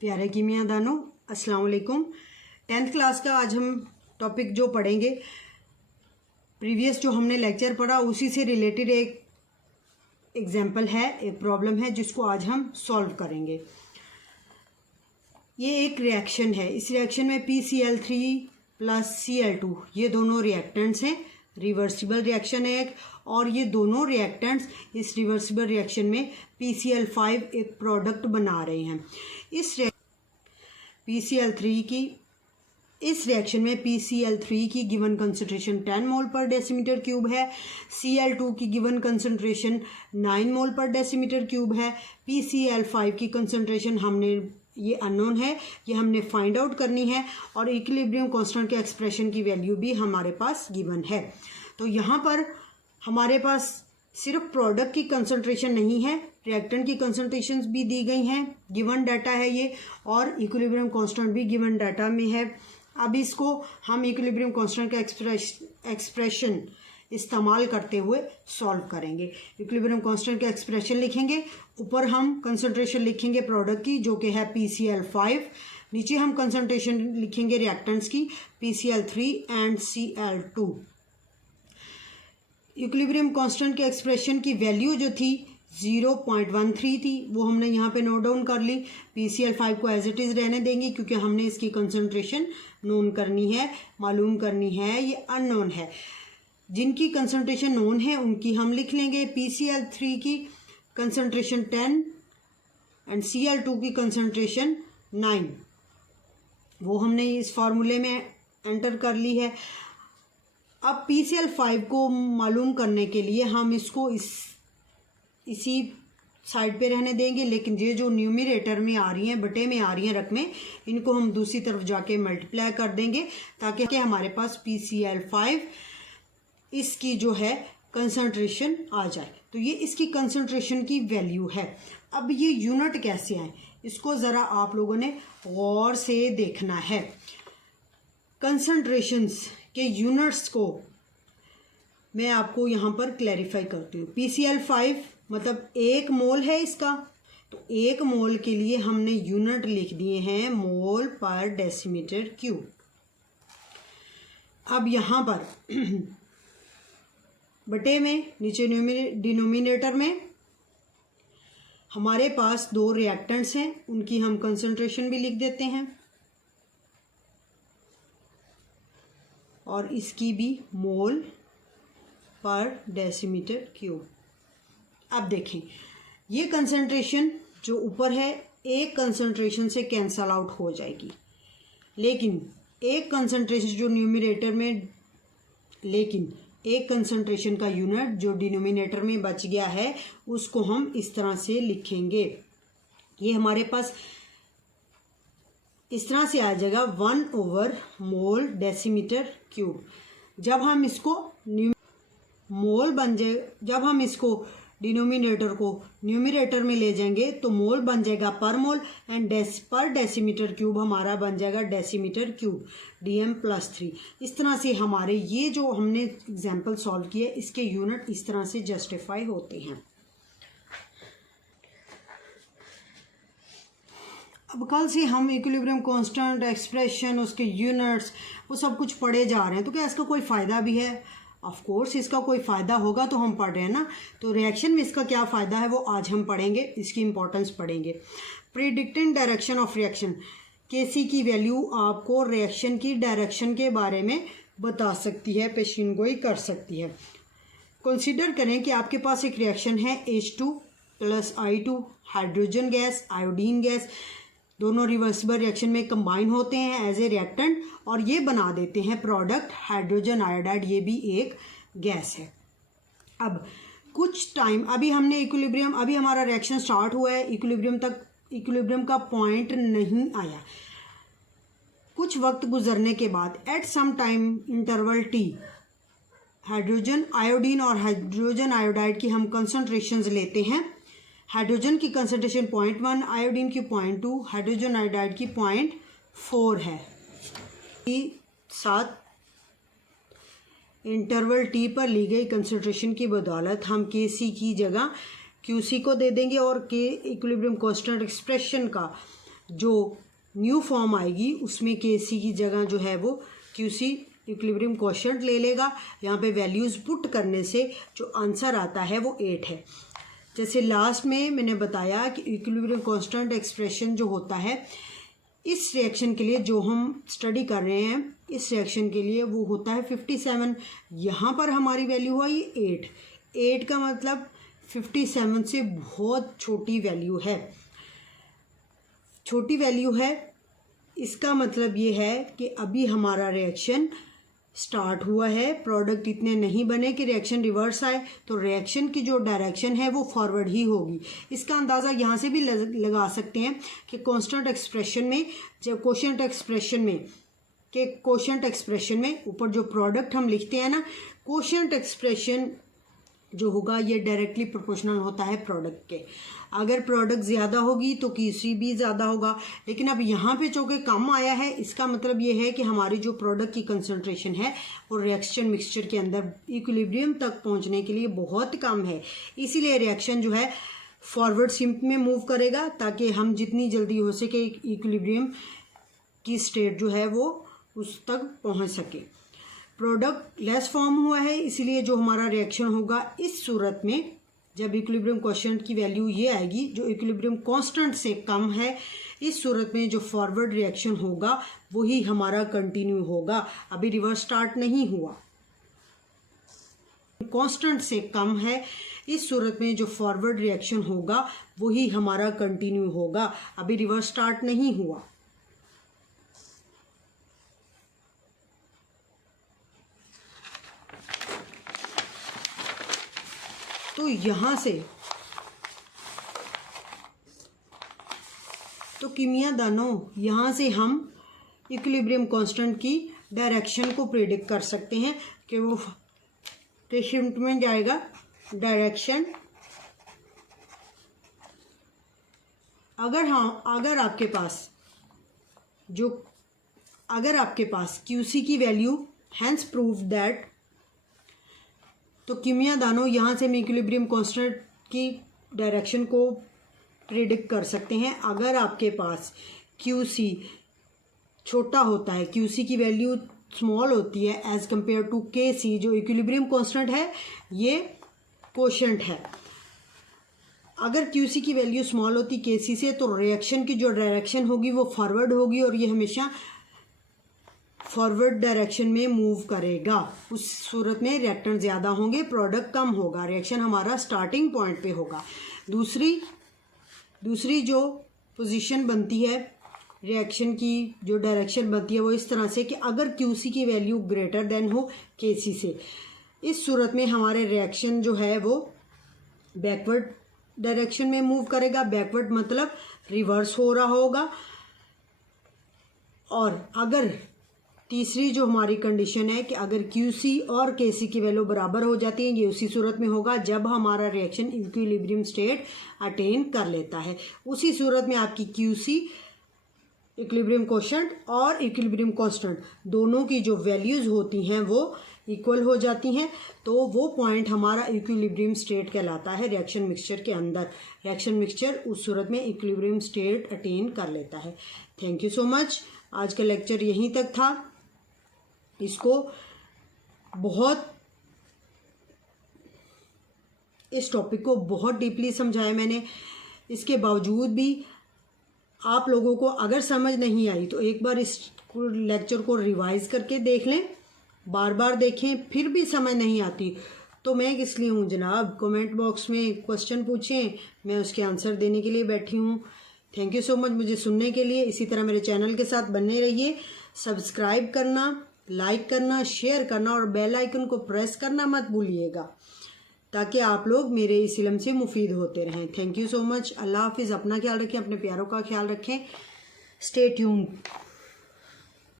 प्यारे कीमियादानों, अस्सलाम वालेकुम। 10th क्लास का आज हम टॉपिक जो पढ़ेंगे, प्रीवियस जो हमने लेक्चर पढ़ा उसी से रिलेटेड एक एग्जाम्पल है, एक प्रॉब्लम है जिसको आज हम सॉल्व करेंगे। ये एक रिएक्शन है। इस रिएक्शन में PCl3 प्लस Cl2 ये दोनों रिएक्टेंट्स हैं। रिवर्सिबल रिएक्शन है एक, और ये दोनों रिएक्टेंट्स इस रिवर्सिबल रिएक्शन में PCl5 एक प्रोडक्ट बना रहे हैं। इस रिएक्शन में PCl3 की गिवन कंसंट्रेशन 10 मोल पर डेसीमीटर क्यूब है। Cl2 की गिवन कंसंट्रेशन 9 मोल पर डेसीमीटर क्यूब है। PCl5 की कंसंट्रेशन हमने ये अननोन है, ये हमने फाइंड आउट करनी है, और इक्विलिब्रियम कांस्टेंट के एक्सप्रेशन की वैल्यू भी हमारे पास गिवन है। तो यहाँ पर हमारे पास सिर्फ प्रोडक्ट की कंसंट्रेशन नहीं है, रिएक्टेंट की कंसंट्रेशंस भी दी गई हैं, गिवन डाटा है ये, और इक्विलिब्रियम कांस्टेंट भी गिवन डाटा में है। अब इसको हम इक्विलिब्रियम कांस्टेंट का एक्सप्रेशन इस्तेमाल करते हुए सॉल्व करेंगे। इक्विलिब्रियम कांस्टेंट का एक्सप्रेशन लिखेंगे, ऊपर हम कंसंट्रेशन लिखेंगे प्रोडक्ट की जो कि है PCl5, नीचे हम कंसंट्रेशन लिखेंगे रिएक्टेंट्स की PCl3 and Cl2। Equilibrium constant के एक्सप्रेशन की वैल्यू जो थी 0.13 थी, वो हमने यहाँ पे नोट डाउन कर ली। PCl5 को एज इट इज़ रहने देंगे क्योंकि हमने इसकी कंसंट्रेशन नोन करनी है, मालूम करनी है, ये अननोन है। जिनकी कंसंट्रेशन नोन है उनकी हम लिख लेंगे। PCl3 की कंसंट्रेशन 10 एंड Cl2 की कंसंट्रेशन 9, वो हमने इस फार्मूले में एंटर कर ली है। अब PCl5 को मालूम करने के लिए हम इसको इसी साइड पे रहने देंगे, लेकिन ये जो न्यूमरेटर में आ रही हैं, बटे में आ रही हैं रकमें, इनको हम दूसरी तरफ जाके मल्टीप्लाई कर देंगे ताकि हमारे पास PCl5 इसकी जो है कंसंट्रेशन आ जाए। तो ये इसकी कंसंट्रेशन की वैल्यू है। अब ये यूनिट कैसे आए, इसको ज़रा आप लोगों ने गौर से देखना है। कंसंट्रेशंस के यूनिट्स को मैं आपको यहाँ पर क्लैरिफाई करती हूँ। PCl5 मतलब 1 मोल है इसका, तो 1 मोल के लिए हमने यूनिट लिख दिए हैं मोल पर डेसीमीटर क्यूब। अब यहाँ पर बटे में नीचे डिनोमिनेटर में हमारे पास 2 रिएक्टेंट्स हैं, उनकी हम कंसंट्रेशन भी लिख देते हैं और इसकी भी मोल पर डेसीमीटर क्यूब। अब देखें, ये कंसंट्रेशन जो ऊपर है एक कंसंट्रेशन से कैंसल आउट हो जाएगी, लेकिन एक कंसंट्रेशन जो न्यूमरेटर में, लेकिन एक कंसंट्रेशन का यूनिट जो डिनोमिनेटर में बच गया है उसको हम इस तरह से लिखेंगे। ये हमारे पास इस तरह से आ जाएगा 1 मोल डेसीमीटर क्यूब। जब हम इसको मोल बन जाए, जब हम इसको डिनोमिनेटर को न्यूमरेटर में ले जाएंगे तो मोल बन जाएगा पर मोल, एंड पर डेसीमीटर क्यूब हमारा बन जाएगा डेसीमीटर क्यूब Dm+3। इस तरह से हमारे ये जो हमने एग्जाम्पल सॉल्व किए इसके यूनिट इस तरह से जस्टिफाई होते हैं। अब कल से हम इक्विलिब्रियम कांस्टेंट, एक्सप्रेशन, उसके यूनिट्स, वो सब कुछ पढ़े जा रहे हैं। तो क्या इसका कोई फ़ायदा भी है? ऑफ कोर्स इसका कोई फ़ायदा होगा तो हम पढ़ रहे हैं ना। तो रिएक्शन में इसका क्या फ़ायदा है वो आज हम पढ़ेंगे, इसकी इंपॉर्टेंस पढ़ेंगे। Predicting direction of reaction, Kc की वैल्यू आपको रिएक्शन की डायरेक्शन के बारे में बता सकती है, पेशीन गोई कर सकती है। कंसीडर करें कि आपके पास एक रिएक्शन है H2 + I2, hydrogen gas, iodine gas, दोनों रिवर्सिबल रिएक्शन में कंबाइन होते हैं एज ए रिएक्टेंट और ये बना देते हैं प्रोडक्ट हाइड्रोजन आयोडाइड, ये भी एक गैस है। अब कुछ टाइम, अभी हमने इक्विलिब्रियम, अभी हमारा रिएक्शन स्टार्ट हुआ है, इक्विलिब्रियम का पॉइंट नहीं आया। कुछ वक्त गुजरने के बाद at some time interval T hydrogen iodine और हाइड्रोजन आयोडाइड की हम कंसंट्रेशंस लेते हैं। हाइड्रोजन की कंसंट्रेशन 0.1, आयोडीन की 0.2, हाइड्रोजन आयोडाइड की 0.4 है। साथ इंटरवल T पर ली गई कंसंट्रेशन की बदौलत हम Kc की जगह QC को दे देंगे और के इक्विलिब्रियम कांस्टेंट एक्सप्रेशन का जो न्यू फॉर्म आएगी उसमें KC की जगह जो है वो QC इक्विलिब्रियम कोएफिशिएंट ले लेगा। यहाँ पे वैल्यूज़ पुट करने से जो आंसर आता है वो 8 है। जैसे लास्ट में मैंने बताया कि इक्विलिब्रियम कांस्टेंट एक्सप्रेशन जो होता है इस रिएक्शन के लिए जो हम स्टडी कर रहे हैं, इस रिएक्शन के लिए वो होता है 57। यहाँ पर हमारी वैल्यू हुआ ये 8 का मतलब 57 से बहुत छोटी वैल्यू है, छोटी वैल्यू है। इसका मतलब ये है कि अभी हमारा रिएक्शन स्टार्ट हुआ है, प्रोडक्ट इतने नहीं बने कि रिएक्शन रिवर्स आए, तो रिएक्शन की जो डायरेक्शन है वो फॉरवर्ड ही होगी। इसका अंदाज़ा यहाँ से भी लगा सकते हैं कि कांस्टेंट एक्सप्रेशन में, जब कोशेंट एक्सप्रेशन में ऊपर जो प्रोडक्ट हम लिखते हैं ना, कोशेंट एक्सप्रेशन जो होगा ये डायरेक्टली प्रोपोर्शनल होता है प्रोडक्ट के। अगर प्रोडक्ट ज़्यादा होगी तो QC भी ज़्यादा होगा। लेकिन अब यहाँ पे चूँकि कम आया है, इसका मतलब ये है कि हमारी जो प्रोडक्ट की कंसंट्रेशन है वो रिएक्शन मिक्सचर के अंदर इक्विलिब्रियम तक पहुँचने के लिए बहुत कम है। इसीलिए रिएक्शन जो है फॉरवर्ड सिंप में मूव करेगा ताकि हम जितनी जल्दी हो सके इक्विलिब्रियम की स्टेट जो है वो उस तक पहुँच सके। प्रोडक्ट लेस फॉर्म हुआ है, इसीलिए जो हमारा रिएक्शन होगा इस सूरत में, जब इक्विलिब्रियम कोएफिशिएंट की वैल्यू ये आएगी जो इक्विलिब्रियम कांस्टेंट से कम है, इस सूरत में जो फॉरवर्ड रिएक्शन होगा वही हमारा कंटिन्यू होगा, अभी रिवर्स स्टार्ट नहीं हुआ। कांस्टेंट से कम है, इस सूरत में जो फॉरवर्ड रिएक्शन होगा वही हमारा कंटिन्यू होगा, अभी रिवर्स स्टार्ट नहीं हुआ। तो यहाँ से तो कीमिया दानों यहाँ से हम इक्विलिब्रियम कांस्टेंट की डायरेक्शन को प्रेडिक्ट कर सकते हैं कि वो शिफ्ट में जाएगा डायरेक्शन। अगर आपके पास QC की वैल्यू हैंस प्रूव दैट, तो कीमिया दानों यहाँ से हम इक्विलिब्रियम कांस्टेंट की डायरेक्शन को प्रेडिक्ट कर सकते हैं। अगर आपके पास QC छोटा होता है, QC की वैल्यू स्मॉल होती है एज़ कंपेयर टू KC, जो इक्विलिब्रियम कांस्टेंट है ये कोशेंट है। अगर QC की वैल्यू स्मॉल होती KC से तो रिएक्शन की जो डायरेक्शन होगी वो फॉरवर्ड होगी और ये हमेशा फॉरवर्ड डायरेक्शन में मूव करेगा। उस सूरत में रिएक्टेंट ज़्यादा होंगे, प्रोडक्ट कम होगा, रिएक्शन हमारा स्टार्टिंग पॉइंट पे होगा। दूसरी जो पोजीशन बनती है, रिएक्शन की जो डायरेक्शन बनती है वो इस तरह से कि अगर QC की वैल्यू ग्रेटर देन हो KC से, इस सूरत में हमारे रिएक्शन जो है वो बैकवर्ड डायरेक्शन में मूव करेगा। बैकवर्ड मतलब रिवर्स हो रहा होगा। और अगर तीसरी जो हमारी कंडीशन है कि अगर QC और KC की वैल्यू बराबर हो जाती है, ये उसी सूरत में होगा जब हमारा रिएक्शन इक्विलिब्रियम स्टेट अटेन कर लेता है। उसी सूरत में आपकी QC इक्विलिब्रियम कोएफिशिएंट और इक्विलिब्रियम कांस्टेंट दोनों की जो वैल्यूज़ होती हैं वो इक्वल हो जाती हैं, तो वो पॉइंट हमारा इक्विलिब्रियम स्टेट कहलाता है रिएक्शन मिक्सचर के अंदर। रिएक्शन मिक्सचर उस सूरत में इक्विलिब्रियम स्टेट अटेन कर लेता है। Thank you so much. आज का लेक्चर यहीं तक था। इसको इस टॉपिक को बहुत डीपली समझाया मैंने। इसके बावजूद भी आप लोगों को अगर समझ नहीं आई तो एक बार इस लेक्चर को रिवाइज करके देख लें, बार बार देखें। फिर भी समझ नहीं आती तो मैं किस लिए हूँ जनाब, कमेंट बॉक्स में क्वेश्चन पूछें, मैं उसके आंसर देने के लिए बैठी हूँ। थैंक यू सो मच मुझे सुनने के लिए। इसी तरह मेरे चैनल के साथ बने रहिए। सब्सक्राइब करना, लाइक करना, शेयर करना और बेल आइकन को प्रेस करना मत भूलिएगा ताकि आप लोग मेरे इस इल्म से मुफीद होते रहें। Thank you so much. अल्लाह हाफिज़। अपना ख्याल रखें, अपने प्यारों का ख्याल रखें। Stay tuned.